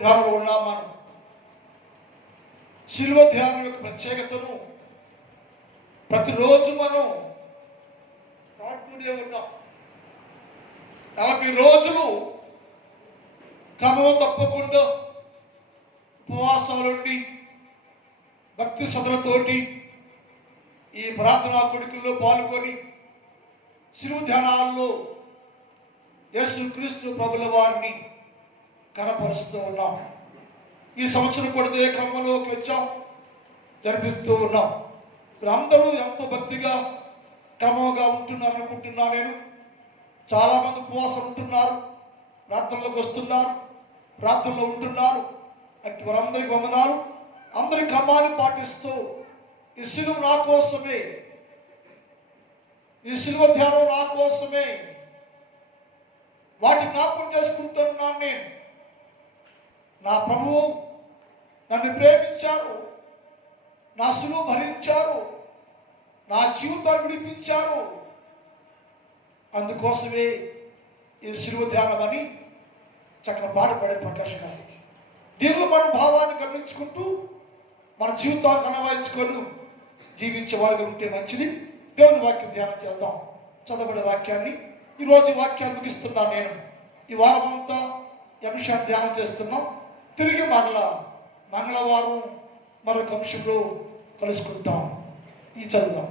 ధ్యానంలో ఉన్నాం. మనం శిలువ ధ్యానం యొక్క ప్రత్యేకతను ప్రతిరోజు మనం చాటుతూనే ఉన్నాం. 40 రోజులు క్రమం తప్పకుండా ఉపవాసాలుండి భక్తి శ్రద్ధలతోటి ఈ ప్రార్థనా కొడుకుల్లో పాల్గొని శిలువ ధ్యానాల్లో యేసుక్రీస్తు ప్రభుల వారిని కనపరుస్తూ ఉన్నాం. ఈ సంవత్సరం కూడా ఏ క్రమంలోకి వచ్చాం, జరిపిస్తూ ఉన్నాం. అందరూ ఎంతో భక్తిగా క్రమంగా ఉంటున్నారు అనుకుంటున్నా. నేను చాలామంది ఉపవాసం ఉంటున్నారు, ప్రార్థనలోకి వస్తున్నారు, ప్రార్థనలో ఉంటున్నారు. అటు వారందరికీ వందనాలు. అందరి క్రమాన్ని పాటిస్తూ ఈ శిలువ నా కోసమే, ఈ శిలువ ధ్యానం నా కోసమే, వాటిని జ్ఞాపకం చేసుకుంటున్నాను. నేను నా ప్రభువు నన్ను ప్రేమించారు, నా శిలువ భరించారు, నా జీవితాన్ని విడిపించారు. అందుకోసమే ఈ శిలువ ధ్యానం అని చక్కగా పాడుపడే ప్రకాశం గారు. దీనిలో మన భావాన్ని గమనించుకుంటూ మన జీవితాన్ని అనుభవించుకొని జీవించే వారిగా ఉంటే మంచిది. దేవుని వాక్యం ధ్యానం చేద్దాం. చదవబడే వాక్యాన్ని ఈరోజు వాక్యాన్ని ముగిస్తున్నాను. నేను ఈ వారం అంతా ఈ అంశాన్ని ధ్యానం చేస్తున్నాం. తిరిగి మంగళవారం మరొక అంశంలో కలుసుకుంటాం. ఈ చదువుదాం.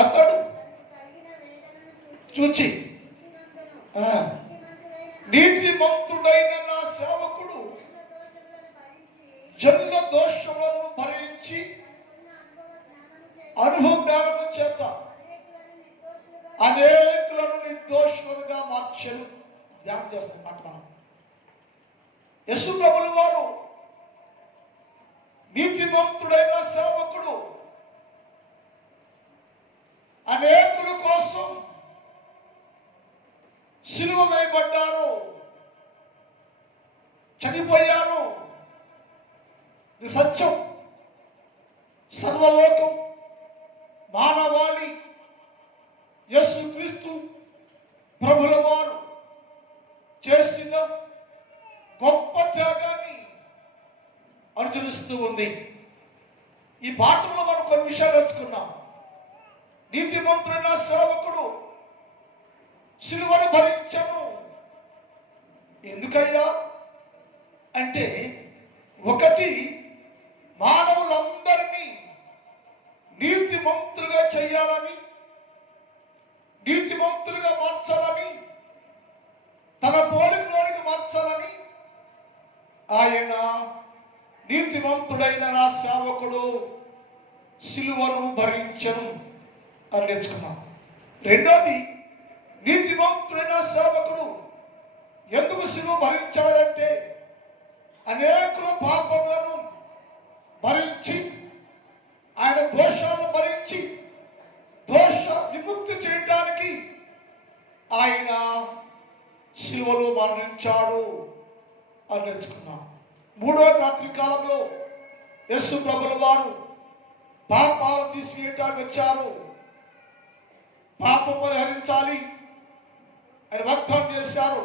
అతడు చూచి నీతిమంతుడైన నా సేవకుడు జన్మ దోషములను భరించి అనుభవ జ్ఞానము చేత అనేకులను నిర్దోషులుగా మార్చను. ధ్యానం చేస్తున్నమాట మనం. యేసు ప్రభుల వారు నీతిమంతుడైన సేవకుడు అనేకుల కోసం సిలువ వేయబడ్డారు, చనిపోయారు. ఇది సత్యం. సర్వలోకం మానవాళి యేసుక్రీస్తు ప్రభుల వారు చేసిన గొప్ప త్యాగాన్ని అనుసరిస్తూ ఉంది. ఈ పాఠంలో మనం కొన్ని విషయాలు నేర్చుకున్నాం. నీతిమంతుడైన సేవకుడు సిలువను భరించను. ఎందుకయ్యా అంటే, ఒకటి, మానవులందరినీ నీతిమంతులుగా చేయాలని, నీతిమంతులుగా మార్చాలని, తన పోలికలోనికి మార్చాలని ఆయన నీతిమంతుడైన నా సేవకుడు సిలువను భరించను అని నేర్చుకున్నాం. రెండోది, నీతిమంతుడైన సేవకుడు ఎందుకు సిలువ భరించాడంటే, అనేకుల పాపములను భరించి, ఆయన దోషాలను భరించి దోష విముక్తి చేయడానికి ఆయన సిలువలో మరణించాడు అని నేర్చుకున్నాం. మూడవ రాత్రి కాలంలో యేసు ప్రభుల వారు పాపాలు తీసుకెళ్ళడానికి వచ్చారు. పాపం పరిహరించాలి అని వాగ్దానం చేశారు.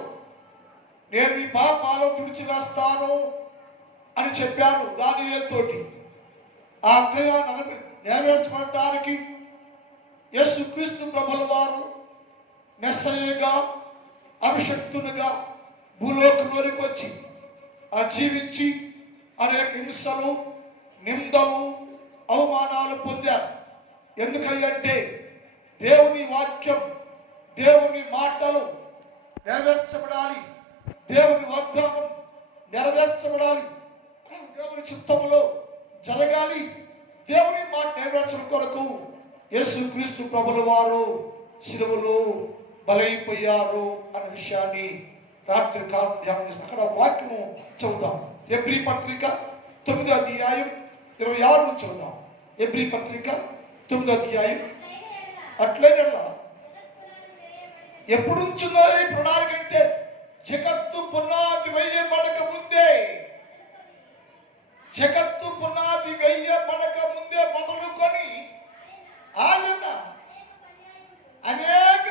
నేను ఈ పాపాలు తుడిచివేస్తాను అని చెప్పారు దానియేలుతోటి. ఆ క్రియ నెరవేర్చబడడానికి యేసుక్రీస్తు ప్రభుల వారు మెస్సయ్యగా, అభిషక్తునిగా భూలోకంలోకి వచ్చి జీవించి అనేక హింసలు, నిందలు, అవమానాలు పొందారు. ఎందుకంటే దేవుని వాక్యం, దేవుని మాటలు నెరవేర్చబడాలి, దేవుని వాగ్దానం నెరవేర్చబడాలి, దేవుని చిత్తంలో జరగాలి. దేవుని మాట నెరవేర్చడం కొరకు యేసుక్రీస్తు ప్రభుల వారు సిలువలో బలైపోయారు అనే విషయాన్ని రాత్రి కాలం ధ్యానం చేస్తాం. అక్కడ వాక్యము చదువుతాం. ఎబ్రీ పత్రిక 9వ అధ్యాయం 26 చదువుతాం. ఎబ్రీ పత్రిక 9వ అధ్యాయం. అట్లయినా ఎప్పుడు ఉంచుందో ఈ ప్రణాళిక అంటే, జగత్తు పునాది వేయబడక ముందే, జగత్తు పునాది వేయబడక ముందే మొదలుకొని ఆయన అనేక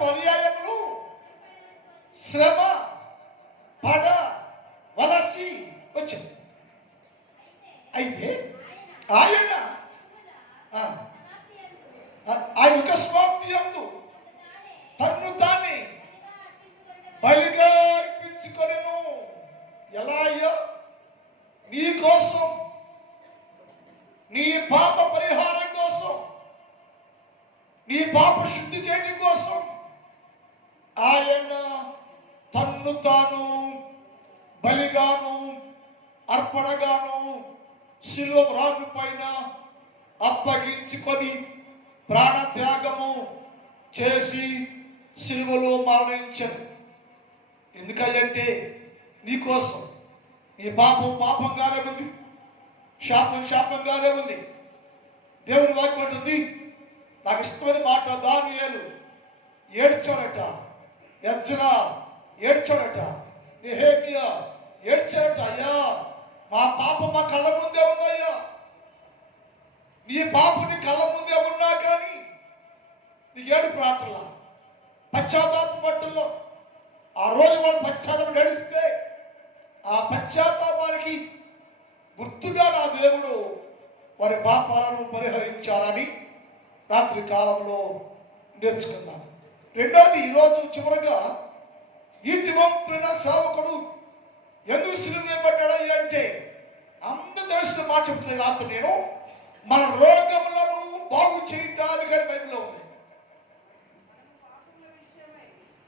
పర్యాయములు శ్రమ పడ వలసి వచ్చింది. అయితే ఆయన ఆయన యొక్క స్వార్థి యందు తన్ను తానే బలిగా అర్పించుకొనెను. ఎలా అయ్యా? నీ కోసం, నీ పాప పరిహారం కోసం, నీ పాప శుద్ధి చేయడం కోసం ఆయన తన్ను తాను బలిగాను అర్పణగాను శిలువ రాజు పైన అప్పగించుకొని ప్రాణత్యాగము చేసి శిలువలో మరణించను. ఎందుకంటే నీకోసం. నీ పాపం పాపంగానే ఉంది, శాపం శాపంగానే ఉంది. దేవుని వాక్యం ఉంది, నాకు ఇష్టమైన మాట, దానియేలు ఏడ్చాడట, ఎజ్రా ఏడ్చాడట, నెహెమ్యా ఏడ్చాడట. అయ్యా, మా పాపం మా కళ్ళ ముందే ఉందయ్యా. నీ పాపని కళ్ళ ముందే ఉన్నా కానీ నీ ఏడుపు రాటల్లా, పశ్చాత్తాప పట్టుల్లో. ఆ రోజు వాళ్ళు పశ్చాత్తాపం నడిస్తే ఆ పశ్చాత్తాపానికి గుర్తుగా నా దేవుడు వారి పాపాలను పరిహరించాలని రాత్రి కాలంలో నేర్చుకున్నాను. రెండోది, ఈరోజు చివరగా నీతిమంతుడైన సేవకుడు ఎందుకు సిలువ వేయబడ్డాడు అంటే అందరూ తెలిసిన మాట చెప్తున్నాను. రాత్రి నేను మన రోగములను బాగు చేయడానికి బైబిల్లో ఉంది.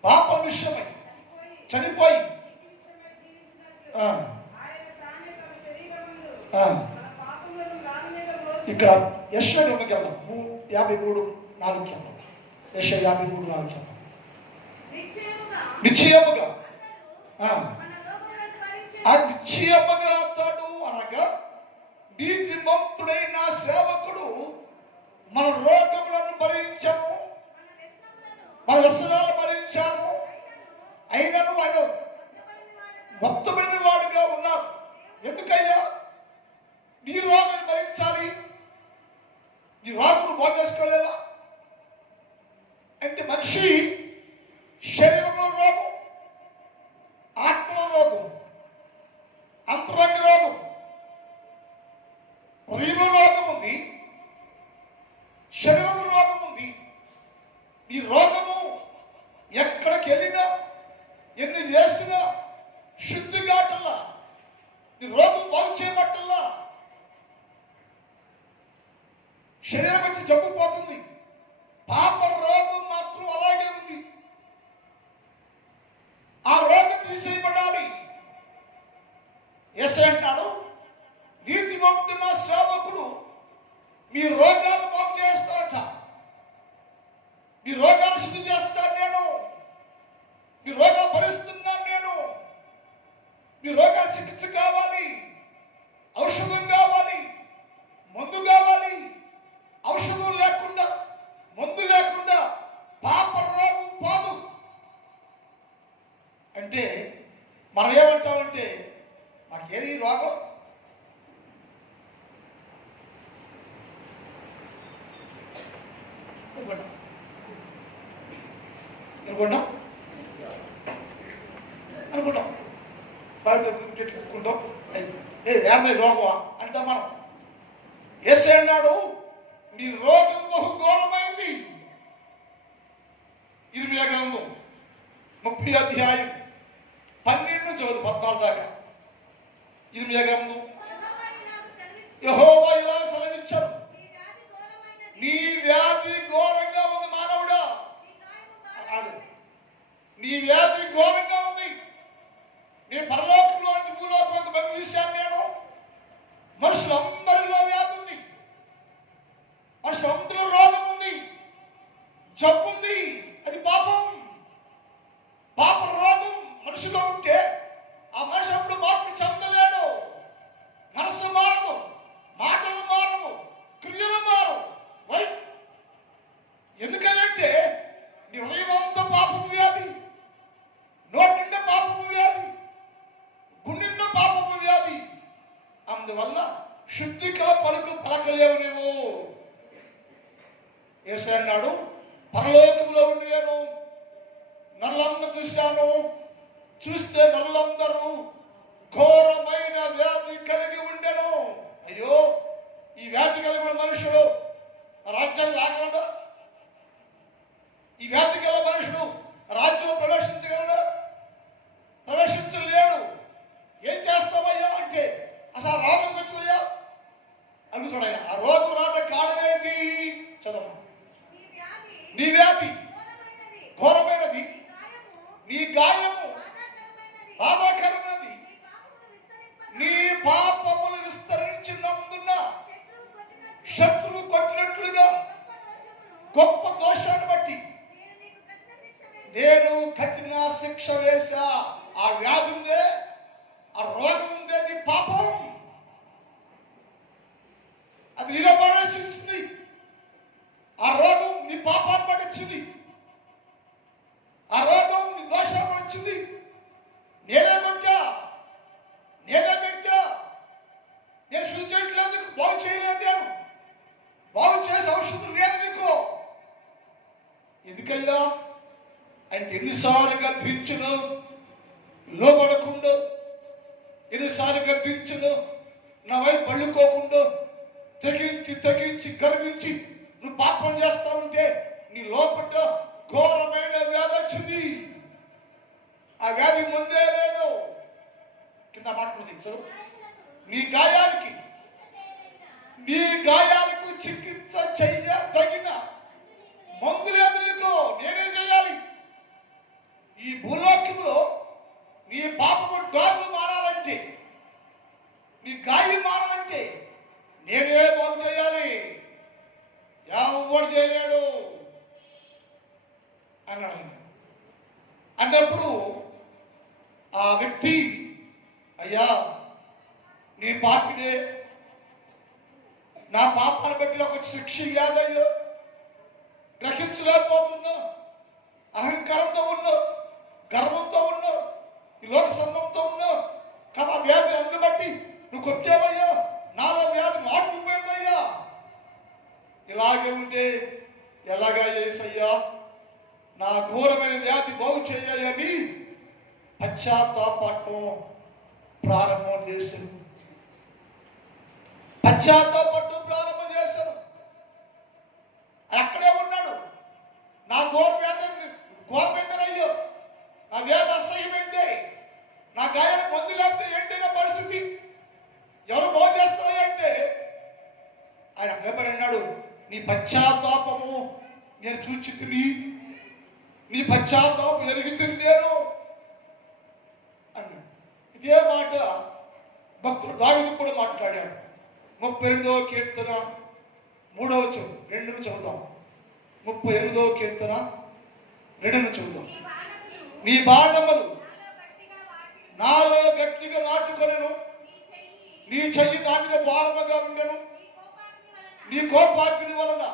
పాపం విషయమై చనిపోయి ఇక్కడ యెషయా గ్రంథంకి వెళ్దాం. 53:4 వెళ్దాం. యెషయా 53:4 వెళ్దాం. నిశ్చయముగా నిశ్చయముగా అతడు అనగా నీతిమంతుడైన సేవకుడు మన రోగములను భరించను, మన వ్యసనాలు భరించాను, అయినను ఆయన మొత్తమైన వాడుగా ఉన్నాడు. ఎందుకయ్యా నీ రోగాన్ని భరించాలి? నీ రోగులు బాగు చేసుకోలేవా అంటే మనిషి శరీరంలో రోగం, ఆత్మలో రోగం, అంతరంగ రోగం, హృదయంలో రోగం ఉంది, శరీరంలో రోగం ఉంది. ఈ రోగము ఎక్కడికి వెళ్ళినా, ఎన్ని చేసినా శుద్ధి కాటల్లా, ఈ రోగం బాగు చేయబట్టల్లా, శరీరం వచ్చి జబ్బు పోతుంది. పాప రోగం మాత్రం అలాగే ఉంది. ఆ రోగం తీసేయబడాలి. యేసయ్య అంటాడు, నీతిమంతుడైన సేవకుడు మీ రోగాలు బాగు చేస్తాడట, మీ రోగాలు శుద్ధి చేస్తాను నేను, మీ రోగాలు భరిస్తున్నాను నేను. మీ రోగాల చికిత్స కావాలి, ఔషధం కావాలి, మందు కావాలి. ఔషధం లేకుండా, మందు లేకుండా పాప రోగం పోదు. అంటే మనం ఏమంటామంటే మాకేది రోగం? అనుకుంటాం అనుకుంటాం బాగుంటాం. ఏమై రోగమా అంటాం మనం. యేసయ్య అన్నాడు, నీ రోగం బహు ఘోరమైంది. 20 గ్రంథం 30:12-14 దాకా. 20 గ్రంథం యెహోవా ఇలా సెలవిచ్చాడు, నీ వ్యాధి ఘోరంగా ఉంది మానవుడా, నీ వ్యాధి ఘోరంగా ఉంది. నేను పరలోకంలో నుంచి భూలోకంలోకి పంపించాను. నేను మనుషులందరిలో వ్యాధి ఉంది, మనుషులందరిలో రోగం ఉంది, జబ్బు ఉంది. అది పాపం. పాప రోగం మనిషిలో ఉంటే ఆ మనిషి అప్పుడు మార్పు చెందలేడు. మనసు మారదు, మాటలు మారవు, క్రియలు మారవు. ఎందుకంటే నీ హృదయం అంతా పాపపు వ్యాధి, నోటిండా పాపపు వ్యాధి, గుండెండా పాపపు వ్యాధి. అందువల్ల శుద్ధికల పలుకు పలకలేవు నీవు. యేసయ్య అన్నాడు, పరలోకంలో ఉండి నేను నల్లంగా చూశాను, చూస్తే నరులందరూ ఘోరమైన వ్యాధి కలిగి ఉండెను. అయ్యో, ఈ వ్యాధి కలిగిన మనుషుడు రాజ్యాన్ని రాగలడా? ఈ వ్యాధి గల మనుషుడు రాజ్యం ప్రవేశించగలడా? ప్రవేశించలేడు. ఏం చేస్తామయ్యా అంటే, అసలు రోగం వచ్చిందయ్యా అడుగుతాడు ఆయన. ఆ రోగం రాట కారణం ఏంటి? చదవ. నీ వ్యాధి ఘోరమైనది, నీ గాయము బాధాకరమైనది, నీ పాపములు విస్తరించినందున శత్రువు కొట్టినట్లుగా గొప్ప దోషాన్ని బట్టి నేను కఠిన శిక్ష వేశా. ఆ వ్యాధి ఉందే, ఆ రోగం ఉందే, నీ పాపం అది నీలో పరీక్షించింది. ఆ రోగం నీ పాపాన్ని పట్టించింది. ఆ రోగం నీ దోషాన్ని పట్టించింది. నేనే పెట్టా. నేను శుద్ధి చేయట్లేదు, బాగు చేయలేదు. నేను బాగు చేసే అవసరం లేదు నీకు. ఎందుకయ్యా అంటే ఎన్నిసార్లుగా తీర్చును లోబడకుండా, ఎన్నిసార్లుగా తీర్చును నా వైపు పళ్ళుకోకుండా, తెగించి గర్వించి నువ్వు పాపం చేస్తా ఉంటే నీ లోపల ఘోరమైన వ్యాధి వచ్చింది. ఆ వ్యాధి ముందే లేదు. కింద మాట్లాడుతూ నీ గాయాలకు చికిత్స చెయ్య తగిన మందు లేదు నీకు. నేనేం చేయాలి? ఈ భూలోకంలో నీ పాపము డాలు మారాలంటే, నీ గాయం మారాలంటే నేనే బాగు చేయాలి. ఎవరు చేయలేడు అన్నాడు ఆయన. అన్నప్పుడు ఆ వ్యక్తి, అయ్యా నీ పాపినే, నా పాపాన్ని బట్టి ఒక శిక్ష యాదయ్యో, గ్రహించలేకపోతున్నా, అహంకారంతో ఉన్నా, గర్వంతో ఉన్నా, ఈ లోక సంబంధంతో ఉన్నా. కానీ ఆ వ్యాధి అన్ని బట్టి నువ్వు కొట్టావయ్యా, నాలో వ్యాధి మాట్లాడిపోయిందయ్యా. ఇలాగే ఉంటే ఎలాగా చేసయ్యా, నా ఘోరమైన వ్యాధి బాగు చేయాలని పశ్చాత్తాపం ప్రారంభం చేశాను. అక్కడే ఉన్నాడు. నా ఘోరమైందనయ్యో, నా వ్యాధి అసహ్యమైంది, నా గాయాలు మందు లేకపోతే ఏంటైనా పరిస్థితి, ఎవరు బాగు చేస్తారంటే ఆయన భయపడి అన్నాడు, నీ పశ్చాత్తాపము నేను చూచి తిని, నీ పశ్చాత్తాపం ఎరిగి తిని నేను అన్నాడు. ఇదే మాట భక్తుడు దావీదు కూడా మాట్లాడాడు. 38వ కీర్తన 3వ వచనం 2ను చదువుదాం. 38వ కీర్తన 2ను చదువుదాం. నీ బాణములు నాలో గట్టిగా నాటుకొనెను, నీ చెయ్యి నా మీద భారముగా ఉండెను. నీ కోపాగ్ని వలన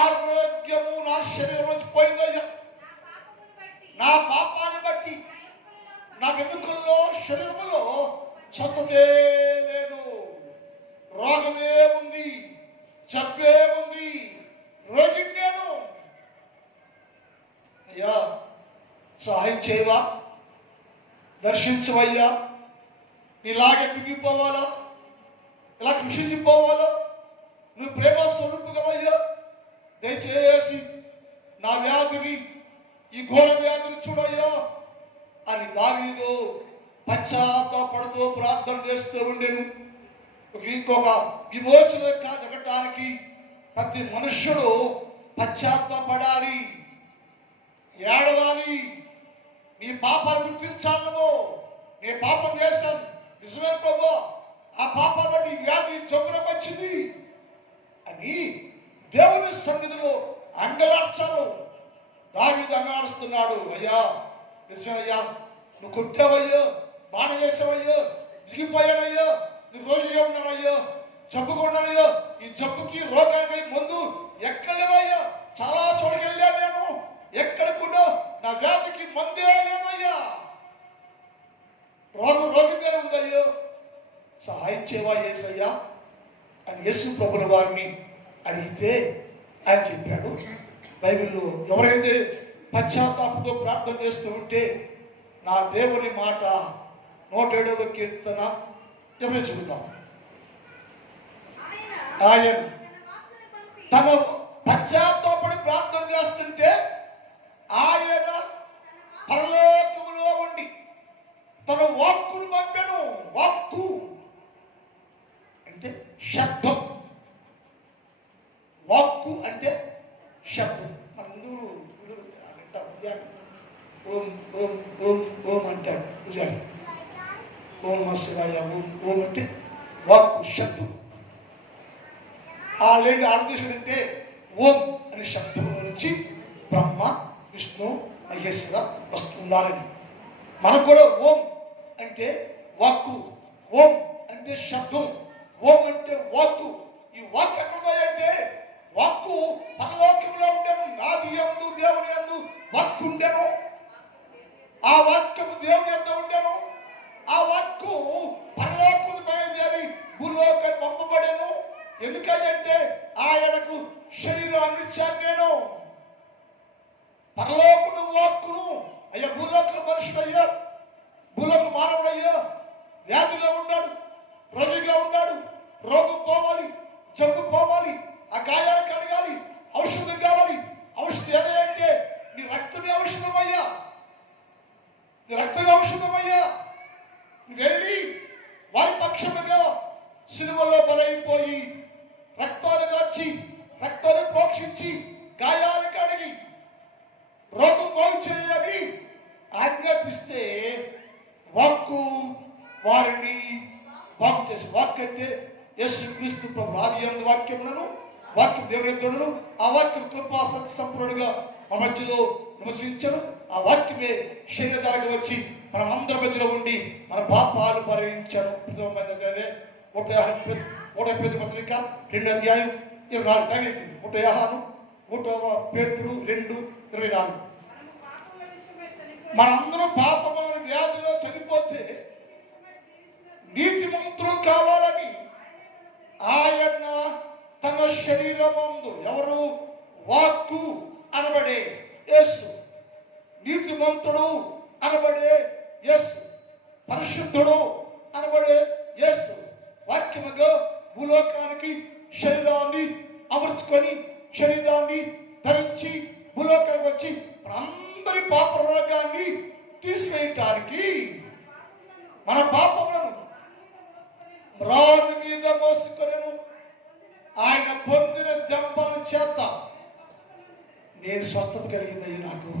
ఆరోగ్యము నా శరీరం పోయిందయ్యా. నా పాపాన్ని బట్టి నా వెనుకల్లో శరీరములో స్వస్థతే లేదు, రోగమే ఉంది, జబ్బే ఉంది, రోగిని నేను. అయ్యా సహాయం చేయవా, దర్శించవయ్యా. నీలాగే కుంగిపోవాలా, ఇలా కృషించిపోవాలా, నువ్వు ప్రేమ స్వరూపుగవయ్యా. దయచేసి నా వ్యాధిని, ఈ ఘోర వ్యాధిని చూడయ్యా అని దావీదు పశ్చాత్తాపడుతూ ప్రార్థన చేస్తూ ఉండేను. ఇంకొక విమోచన జరగటానికి ప్రతి మనుష్యుడు పశ్చాత్తాపడాలి, ఏడవాలి. నీ పాపాలు గుర్తించాలను. నేను పాపం చేశాను, నిజమే ప్రభు, ఆ పాపాన్ని బట్టి వ్యాధి జబ్బులకు వచ్చింది అని దేవుని సన్నిధిలో అంగలార్చారు. దావీదు అంగలారుస్తున్నాడు. అయ్యా నిజమేయ్యా, నువ్వు కొట్టావయ్యో, బాణ చేసావయ్యో, దిగిపోయావయ్యో, నువ్వు రోజుగా ఉన్నావయ్యో, జబ్బుకున్నావయ్యో. ఈ జబ్బుకి రోగానికి ముందు ఎక్కడ లేదయ్యా, చాలా చోటుకి వెళ్ళాను నేను, ఎక్కడ కూడా నా వ్యాధికి మందే లేదయ్యా, రోగంగానే ఉందయ్యో, సహాయం చేయవా యేసయ్యా అని యేసు ప్రభుల వారిని అడిగితే ఆయన చెప్పాడు. బైబిల్లో ఎవరైతే పశ్చాత్తాపంతో ప్రార్థన చేస్తూ ఉంటే నా దేవుని మాట 107వ కీర్తన చెబుతాం. ఆయన తన పశ్చాత్తాపడి ప్రార్థన చేస్తుంటే ఆయన పరలోకములో ఉండి తన వాక్కును పంపెను. వాక్కు అంటే శబ్దం. వాక్కు అంటే శబ్దం. మన హిందువులు ఓం ఓం ఓం ఓం అంటాడు పూజారి. ఓం నమఃశివాయ ఓం ఓం అంటే వాక్కు శబ్దం. ఆ లేని ఆలోచన అంటే ఓం అనే శబ్దం నుంచి బ్రహ్మ విష్ణు మహేశ్వర వస్తున్నారని. మనకు కూడా ఓం అంటే వాక్కు, ఓం అంటే శబ్దం, ఓం అంటే వాక్కు. ఈ వాక్కు ఎక్కడున్నాయంటే వాక్కు పరలోకంలో ఉండేను. నాది యందు దేవుని యందు వాక్కు ఉండేను. ఆ వాక్యము దేవుని యందు ఉండేను. ఆ వాక్కు పరలోకము బయలుదేరి భూలోకానికి పంపబడేను. ఎందుకంటే ఆయనకు శరీరాన్ని ఇచ్చాను నేను. పరలోకుడు వాక్కును అయ్యా భూలోక మనుషుడయ్యా, భూలోక మానవుడయ్యా, వ్యాధిలో ఉన్నాడు, రోగిగా ఉన్నాడు, రోగం పోవాలి, జబ్బు పోవాలి, ఆ గాయాలు కడగాలి, ఔషధం కావాలి. ఔషధం ఏదంటే నీ రక్తమే ఔషధమయ్యా, నీ రక్తమే ఔషధమయ్యా. నువ్వు వెళ్ళి వారి పక్షముగా సిలువలో బలైపోయి రక్తాలు కాచి రక్తాలు ప్రోక్షించి గాయాలు కడిగి రోగం బాగు చేయాలని ఆజ్ఞాపిస్తే వాక్కు వారిని బాగు చేసి. వాక్కు అంటే యేసుక్రీస్తు ప్రభు. ఆది యందు వాక్యములను, వాక్యం దేవుని యొద్దను, ఆ వాక్యం కృపా సత్య సంపూర్ణుడుగా మా మధ్యలో నివసించను. ఆ వాక్యమే శరీరధారిగా వచ్చి మనం అందరి మధ్యలో ఉండి మన పాపాలు పరిహరించాడు. 1 పత్రిక 2 అధ్యాయం 24 టైం అయిపోయింది. 1 పేతురు 2:24. మనందరూ పాపముల వ్యాధిలో చనిపోతే నీతిమంతులు కావాలని ఆయన తన శరీరమందు, ఎవరు వాక్కు అనబడే యేసు, నీతిమంతుడు అనబడే యేసు, పరిశుద్ధుడు అనబడే యేసు వాక్యముగా భూలోకానికి శరీరాన్ని అమర్చుకొని శరీరాన్ని ధరించి భూలోకానికి వచ్చి అందరి పాప రోగాన్ని తీసివేయటానికి మన పాపములను రాజు మీద మోసుకొనెను. ఆయన పొందిన దెబ్బల చేత నేను స్వస్థత కలిగిందయ్యి. నాకు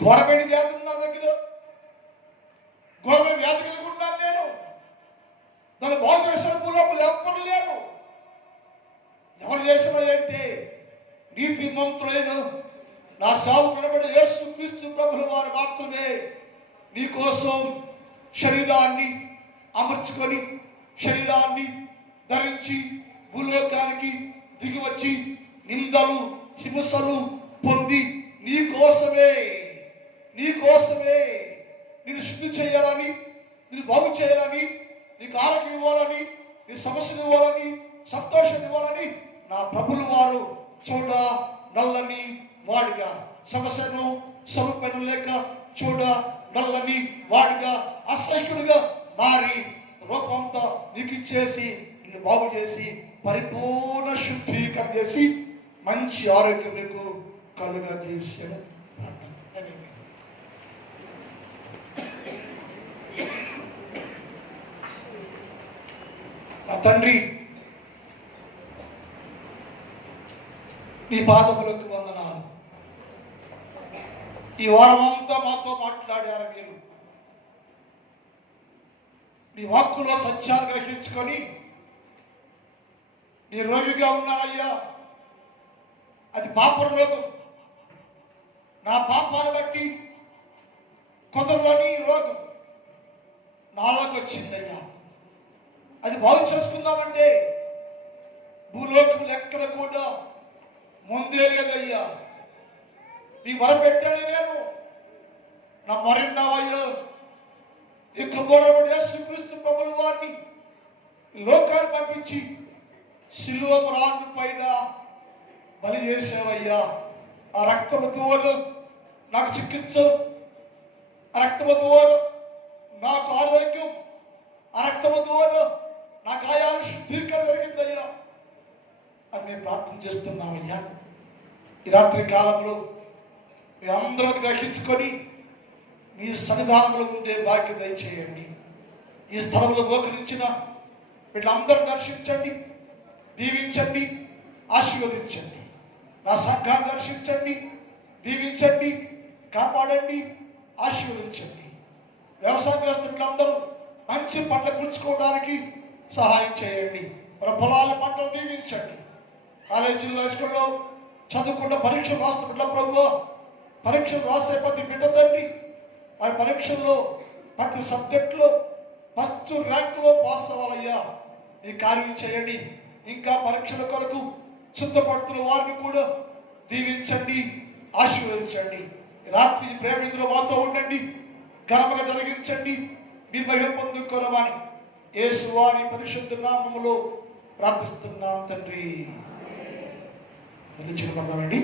ఘోరమైన వ్యాధులు నా దగ్గర, ఘోరమైన వ్యాధి కలిగి ఉన్నాను నేను. దాన్ని బాగు చేసిన భూలోపల ఎవరు లేరు. ఎవరు చేసిన అంటే నీతిమంతుడైన నా సేవకుడైన యేసుక్రీస్తు ప్రభుల వారు మాత్రమే నీకోసం శరీరాన్ని అమర్చుకొని శరీరాన్ని ధరించి భూలోకానికి దిగి వచ్చి నిందలు హింసలు పొంది నీకోసమే నిన్ను శుద్ధి చేయాలని, నిన్ను బాగు చేయాలని, నీకు ఆరోగ్యం ఇవ్వాలని, నీ సమస్యలు ఇవ్వాలని, సంతోషం ఇవ్వాలని నా ప్రభులు వారు చూడ నల్లని వాడిగా, సమస్యను స్వరూపం లేక చూడ నల్లని వాడిగా, అసహ్యుడిగా మారి రూపంతో నీకు ఇచ్చేసి నిన్ను బాగు చేసి పరిపూర్ణ శుద్ధీకరణ చేసి మంచి ఆరోగ్యం నీకు కలుగా చేసాను. నా తండ్రి, నీ పాదములకు వందనాలు. ఈ వారమంతా మాతో మాట్లాడారు మీరు. నీ వాక్కులో సత్యాన్ని గ్రహించుకొని నీ రోగిగా ఉన్నానయ్యా, అది పాప రోగం. నా పాపాన్ని బట్టి కొందరులోని రోగం నాలోకి వచ్చిందయ్యా. అది బాగు చేసుకుందామంటే భూలోకంలో ఎక్కడ కూడా ముందే లేదయ్యా. నీ మొరపెట్టాను నేను, నా మొరన్నావయ్యా. ఈ కృపణుడు యేసుక్రీస్తు ప్రభుల వారిని లోకాన్ని పంపించి సిలువ రాజు పైన బలి చేసావయ్యా. ఆ రక్తము ద్వారా నాకు చికిత్స, ఆ రక్తము ద్వారా నాకు ఆరోగ్యం, ఆ రక్తము ద్వారా నా గాయాలు శుద్ధీకరణ జరిగిందయ్యా అని మేము ప్రార్థన చేస్తున్నామయ్యా. ఈ రాత్రి కాలంలో మీ అందరూ గ్రహించుకొని మీ సన్నిధానంలో ఉండే భాగ్యం దయచేయండి. ఈ స్థలంలో మోకరించిన వీళ్ళందరూ దర్శించండి, దీవించండి, ఆశీర్వదించండి. నా సంఘాన్ని దర్శించండి, దీవించండి, కాపాడండి, ఆశీర్వదించండి. వ్యవసాయం చేస్తున్న వీళ్ళందరూ మంచి పంటలు కూర్చుకోవడానికి సహాయం చేయండి. మన పొలాల పంటలు దీవించండి. కాలేజీల్లో స్కూల్లో చదువుకున్న పరీక్షలు రాస్తున్న ప్రభువా, పరీక్షలు రాసే ప్రతి బిడ్డ తండ్రి వారి పరీక్షల్లో ప్రతి సబ్జెక్టులో ఫస్ట్ ర్యాంకులో పాస్ అవ్వాలయ్యా. ఈ కార్యం చేయండి. ఇంకా పరీక్షల కొరకు సిద్ధపడుతున్న వారిని కూడా దీవించండి, ఆశీర్వదించండి. రాత్రి ప్రేమ ఇందులో మాతో ఉండండి, ఘనముగా జరిగించండి, మీరు మహిమ పొందుకోరమని యేసు వారి పరిశుద్ధ నామములో ప్రార్థిస్తున్నాం తండ్రి. నిలిచిపడదామండి.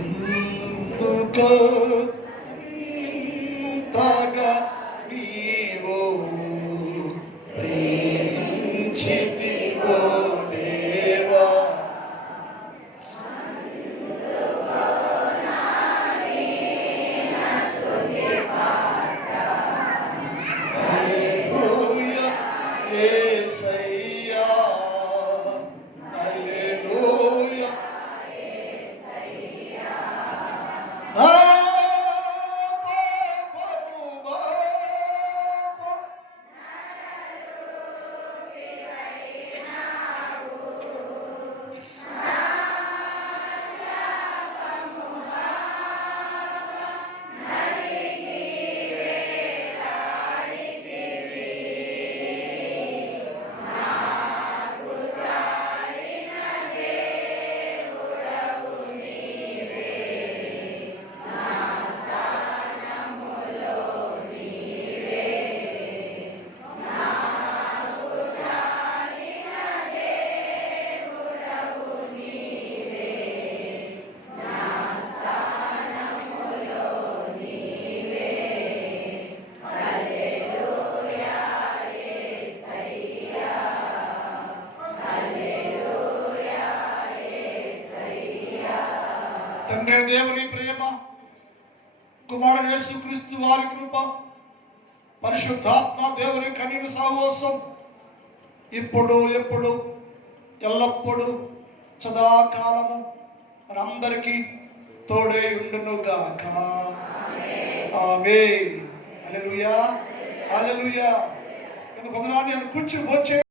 ఎందుకో ఇంతగా నీవు ప్రేమించితివో దేవా, హల్లెలూయా యేసయ్యా, హల్లెలూయా. తండ్రి దేవుని ప్రేమ, కుమారుడు యేసుక్రీస్తు వారి కృప, పరిశుద్ధాత్మ దేవుని కనిన సహవాసం ఇప్పుడు ఎప్పుడు ఎల్లప్పుడు సదాకాలము మనందరికీ తోడే ఉండును గాక. ఆమేన్. హల్లెలూయా, హల్లెలూయా. కొందనాన్ని కూర్చుని వచ్చే